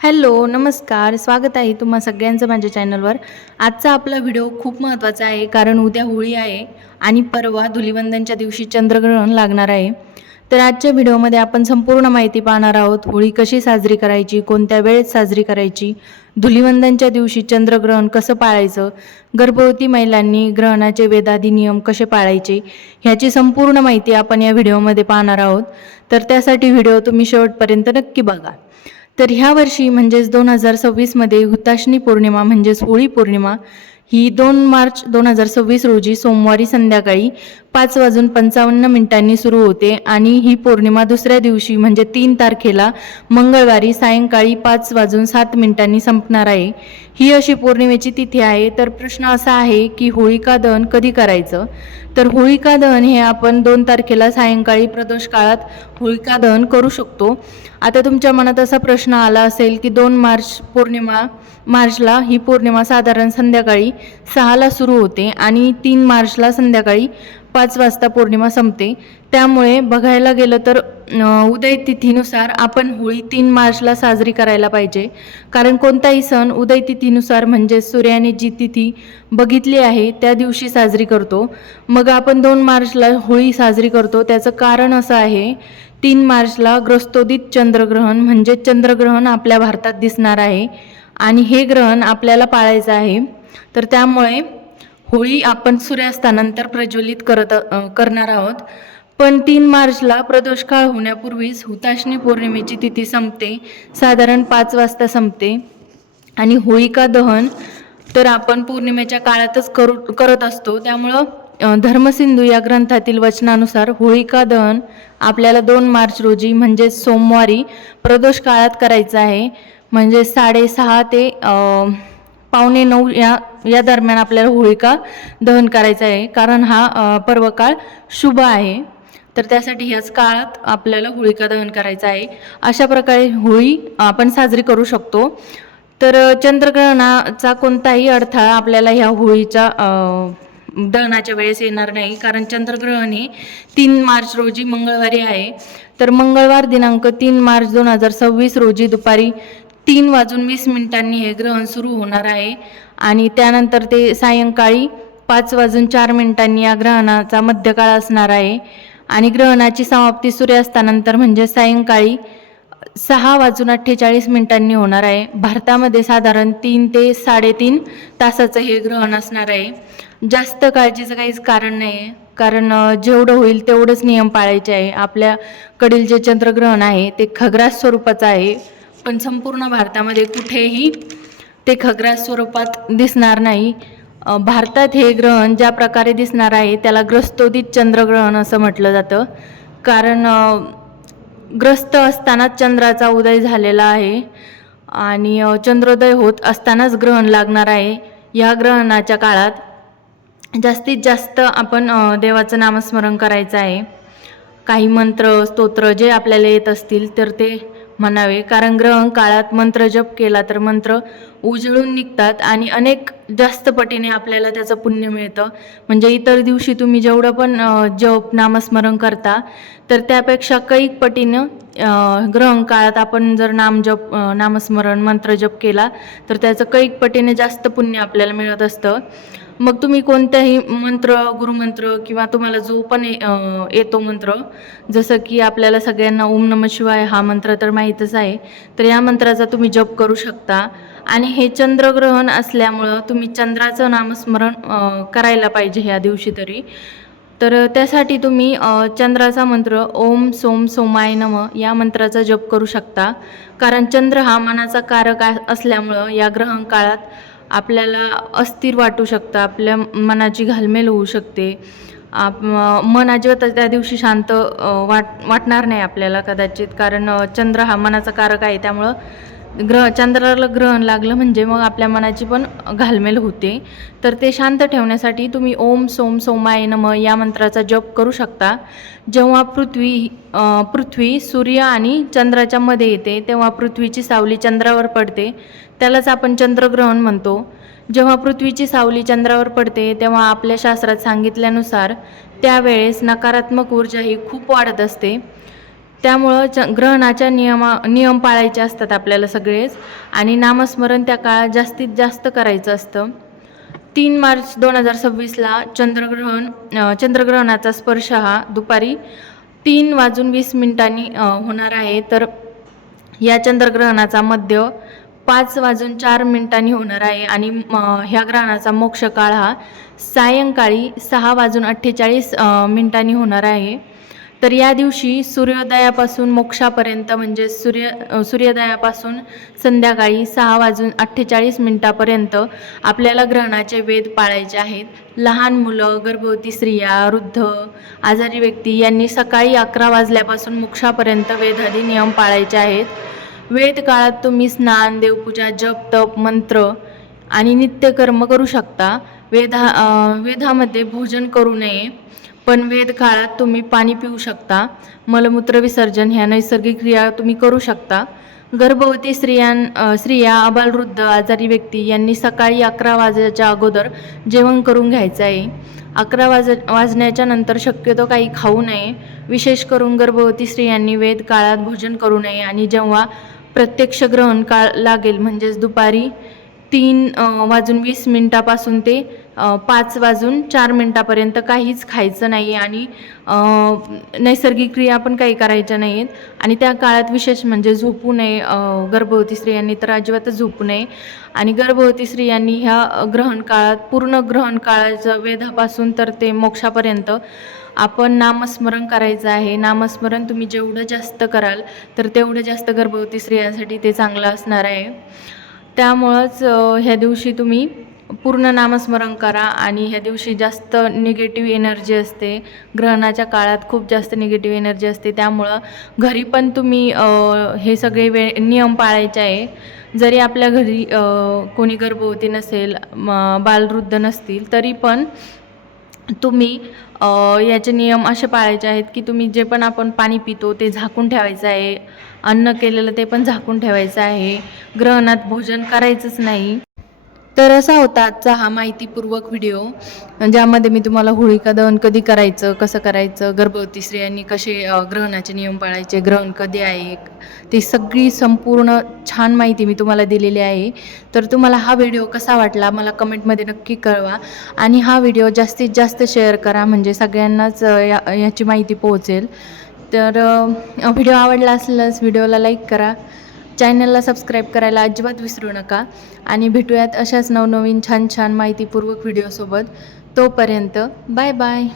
Hello, नमस्कार. स्वागत आहे तुम्हा सगळ्यांचं माझ्या चॅनलवर. आजचा आपला व्हिडिओ खूप महत्त्वाचा आहे कारण उद्या होळी आहे आणि परवा धुलिवंदनच्या दिवशी चंद्रग्रहण लागणार आहे. तर आजच्या व्हिडिओमध्ये आपण संपूर्ण माहिती पाहणार आहोत. होळी कशी साजरी करायची, कोणत्या वेळेत साजरी करायची, धुलिवंदनच्या दिवशी चंद्रग्रहण कसं पाळायचं, गर्भवती महिलांनी ग्रहणाचे वेदादी नियम कसे पाळायचे, ह्याची संपूर्ण माहिती आपण या व्हिडिओमध्ये पाहणार आहोत. तर त्यासाठी व्हिडिओ तुम्ही शेवटपर्यंत नक्की बघा. तर ह्या वर्षी म्हणजेच 2026मध्ये हुताशनी पौर्णिमा म्हणजेच होळी पौर्णिमा ही 2 मार्च 2026 रोजी सोमवारी संध्याकाळी 5:55 सुरू होते आणि ही पौर्णिमा दुसऱ्या दिवशी म्हणजे 3 तारखेला मंगळवारी सायंकाळी 5:07 संपणार आहे. ही अशी पौर्णिमेची तिथी आहे. तर प्रश्न असा आहे की होळिका दहन कधी करायचं. तर होळिका दहन हे आपण 2 तारखेला सायंकाळी प्रदोष काळात होळिका दहन करू शकतो. आता तुमच्या मनात असा प्रश्न आला असेल की 2 मार्चला ही पौर्णिमा साधारण संध्याकाळी 6ला सुरू होते आणि 3 मार्चला संध्याकाळी 5 वाजता पौर्णिमा संपते. त्यामुळे बघायला गेलं तर उदय तिथीनुसार आपण होळी 3 मार्चला साजरी करायला पाहिजे. कारण कोणताही सण उदय तिथीनुसार म्हणजे सूर्याने जी तिथी बघितली आहे त्या दिवशी साजरी करतो. मग आपण 2 मार्चला होळी साजरी करतो. त्याचं कारण असं आहे, 3 मार्चला ग्रस्तोदित चंद्रग्रहण म्हणजे चंद्रग्रहण आपल्या भारतात दिसणार आहे आणि हे ग्रहण आपल्याला पाळायचं आहे. तर त्यामुळे होळी आपण सूर्यास्तानंतर प्रज्वलित करणार आहोत. पण 3 मार्चला प्रदोष काळ होण्यापूर्वीच हुताशनी पौर्णिमेची तिथी संपते, साधारण 5 वाजता संपते आणि होळिका दहन तर आपण पौर्णिमेच्या काळातच करत असतो. त्यामुळं धर्मसिंधू या ग्रंथातील वचनानुसार होळिका दहन आपल्याला 2 मार्च रोजी म्हणजे सोमवारी प्रदोष काळात करायचं आहे. म्हणजे 6:30 ते 8:45 या दरम्यान आपल्याला होळिका दहन करायचं आहे. कारण हा पर्वकाळ शुभ आहे. तर त्यासाठी ह्याच काळात आपल्याला होळिका दहन करायचं आहे. अशा प्रकारे होळी आपण साजरी करू शकतो. तर चंद्रग्रहणाचा कोणताही अडथळा आपल्याला ह्या होळीच्या दहनाच्या वेळेस येणार नाही. कारण चंद्रग्रहण हे 3 मार्च रोजी मंगळवारी आहे. तर मंगळवार दिनांक 3 मार्च 2026 रोजी दुपारी 3:20 हे ग्रहण सुरू होणार आहे आणि त्यानंतर ते सायंकाळी 5:04 या ग्रहणाचा मध्यकाळ असणार आहे आणि ग्रहणाची समाप्ती सूर्यास्तानंतर म्हणजे सायंकाळी 6:48 होणार आहे. भारतामध्ये साधारण 3 ते 3.5 तासाचं हे ग्रहण असणार आहे. जास्त काळजीचं काहीच कारण नाही आहे. कारण जेवढं होईल तेवढंच नियम पाळायचे आहे. आपल्याकडील जे चंद्रग्रहण आहे ते खग्रास स्वरूपाचं आहे, पण संपूर्ण भारतामध्ये कुठेही ते खग्रास स्वरूपात दिसणार नाही. भारतात हे ग्रहण ज्या प्रकारे दिसणार आहे त्याला ग्रस्तोदित चंद्रग्रहण असं म्हटलं जातं. कारण ग्रस्त असतानाच चंद्राचा उदय झालेला आहे आणि चंद्रोदय होत असतानाच ग्रहण लागणार आहे. या ग्रहणाच्या काळात जास्तीत जास्त आपण देवाचं नामस्मरण करायचं आहे. काही मंत्र स्तोत्र जे आपल्याला येत असतील तर ते म्हणावे. कारण ग्रहण काळात मंत्र जप केला तर मंत्र उजळून निघतात आणि अनेक जास्त पटीने आपल्याला त्याचं पुण्य मिळतं. म्हणजे इतर दिवशी तुम्ही जेवढं पण जप नामस्मरण करता तर त्यापेक्षा कैक पटीनं ग्रहण काळात आपण जर नामस्मरण मंत्र जप केला तर त्याचं कैक पटीने जास्त पुण्य आपल्याला मिळत असतं. मग तुम्ही कोणत्याही मंत्र गुरुमंत्र किंवा तुम्हाला जो पण येतो मंत्र, जसं की आपल्याला सगळ्यांना ओम नमः शिवाय हा मंत्र तर माहीतच आहे, तर या मंत्राचा तुम्ही जप करू शकता. आणि हे चंद्रग्रहण असल्यामुळं तुम्ही चंद्राचं नामस्मरण करायला पाहिजे ह्या दिवशी तरी. तर त्यासाठी तुम्ही चंद्राचा मंत्र ओम सोम सोमाय नमः या मंत्राचा जप करू शकता. कारण चंद्र हा मनाचा कारक असल्यामुळं या ग्रहण काळात आपल्याला अस्थिर वाटू शकतं, आपल्या मनाची घालमेल होऊ शकते. मन अजिबात त्या दिवशी शांत वाटणार नाही आपल्याला कदाचित. कारण चंद्र हा मनाचा कारक आहे. त्यामुळं चंद्राला ग्रहण लागलं म्हणजे मग आपल्या मनाची पण घालमेल होते. तर ते शांत ठेवण्यासाठी तुम्ही ओम सोम सोमाय नमः या मंत्राचा जप करू शकता. जेव्हा पृथ्वी सूर्य आणि चंद्राच्या मध्ये येते तेव्हा पृथ्वीची सावली चंद्रावर पडते, त्यालाच आपण चंद्रग्रहण म्हणतो. जेव्हा पृथ्वीची सावली चंद्रावर पडते तेव्हा आपल्या शास्त्रात सांगितल्यानुसार त्यावेळेस नकारात्मक ऊर्जा ही खूप वाढत असते. त्यामुळं ग्रहणाच्या नियम पाळायचे असतात आपल्याला सगळेच, आणि नामस्मरण त्या काळात जास्तीत जास्त करायचं असतं. 3 मार्च 2026ला चंद्रग्रहणाचा स्पर्श हा दुपारी 3:20 होणार आहे. तर या चंद्रग्रहणाचा मध्य 5:04 होणार आहे आणि ह्या ग्रहणाचा मोक्ष काळ हा सायंकाळी 6:48 होणार आहे. तर या दिवशी सूर्योदयापासून मोक्षापर्यंत म्हणजे सूर्योदयापासून संध्याकाळी 6:48 आपल्याला ग्रहणाचे वेध पाळायचे आहेत. लहान मुलं, गर्भवती स्त्रिया, वृद्ध, आजारी व्यक्ती यांनी सकाळी 11 वाजल्यापासून मोक्षापर्यंत वेधादी नियम पाळायचे आहेत. वेद काळात तुम्ही स्नान, देवपूजा, जप, तप, मंत्र आणि नित्यकर्म करू शकता. वेदामध्ये भोजन करू नये, पण वेद काळात तुम्ही पाणी पिऊ शकता. मलमूत्र विसर्जन ह्या नैसर्गिक क्रिया तुम्ही करू शकता. गर्भवती स्त्रिया, आबालवृद्ध, आजारी व्यक्ती यांनी सकाळी 11 वाजण्याच्या अगोदर जेवण करून घ्यायचं आहे. 11 वाजण्याच्या नंतर शक्यतो काही खाऊ नये. विशेष करून गर्भवती स्त्रियांनी वेद काळात भोजन करू नये आणि जेव्हा प्रत्यक्ष ग्रहण काळ लागेल म्हणजेच दुपारी 3:20 पासून ते 5:04 काहीच खायचं नाही आणि नैसर्गिक क्रिया पण काही करायच्या नाहीत. आणि त्या काळात विशेष म्हणजे झोपू नये. गर्भवती स्त्रियांनी तर अजिबातच झोपू नये. आणि गर्भवती स्त्रियांनी ह्या ग्रहण काळात पूर्ण ग्रहण काळाचं वेधापासून तर ते मोक्षापर्यंत आपण नामस्मरण करायचं आहे. नामस्मरण तुम्ही जेवढं जास्त कराल तर तेवढं जास्त गर्भवती स्त्रियांसाठी ते चांगलं असणार आहे. त्यामुळंच ह्या दिवशी तुम्ही पूर्ण नामस्मरण करा. आणि ह्या दिवशी जास्त निगेटिव्ह एनर्जी असते. ग्रहणाच्या काळात खूप जास्त निगेटिव्ह एनर्जी असते. त्यामुळं घरी पण तुम्ही हे सगळे नियम पाळायचे आहे. जरी आपल्या घरी कोणी गर्भवती नसेल, बालवृद्ध नसतील, तरी पण तुम्ही याचे नियम असे पाळायचे आहेत की तुम्ही जे पण आपण पाणी पितो ते झाकून ठेवायचं आहे. अन्न केलेलं ते पण झाकून ठेवायचं आहे. ग्रहणात भोजन करायचंच नाही. तर असा होता आजचा हा माहितीपूर्वक व्हिडिओ, ज्यामध्ये मी तुम्हाला होळिका दहन कधी करायचं, कसं करायचं, गर्भवती स्त्रियांनी कसे ग्रहणाचे नियम पाळायचे, ग्रहण कधी आहे, ती सगळी संपूर्ण छान माहिती मी तुम्हाला दिलेली आहे. तर तुम्हाला हा व्हिडिओ कसा वाटला मला कमेंटमध्ये नक्की कळवा. आणि हा व्हिडिओ जास्तीत जास्त शेअर करा म्हणजे सगळ्यांनाच याची माहिती पोहोचेल. तर व्हिडिओ आवडला असल्यास व्हिडिओला लाईक करा. चॅनलला सबस्क्राईब करायला अजिबात विसरू नका. आणि भेटूयात अशाच नवनवीन छान छान माहितीपूर्वक व्हिडिओसोबत. तोपर्यंत बाय बाय.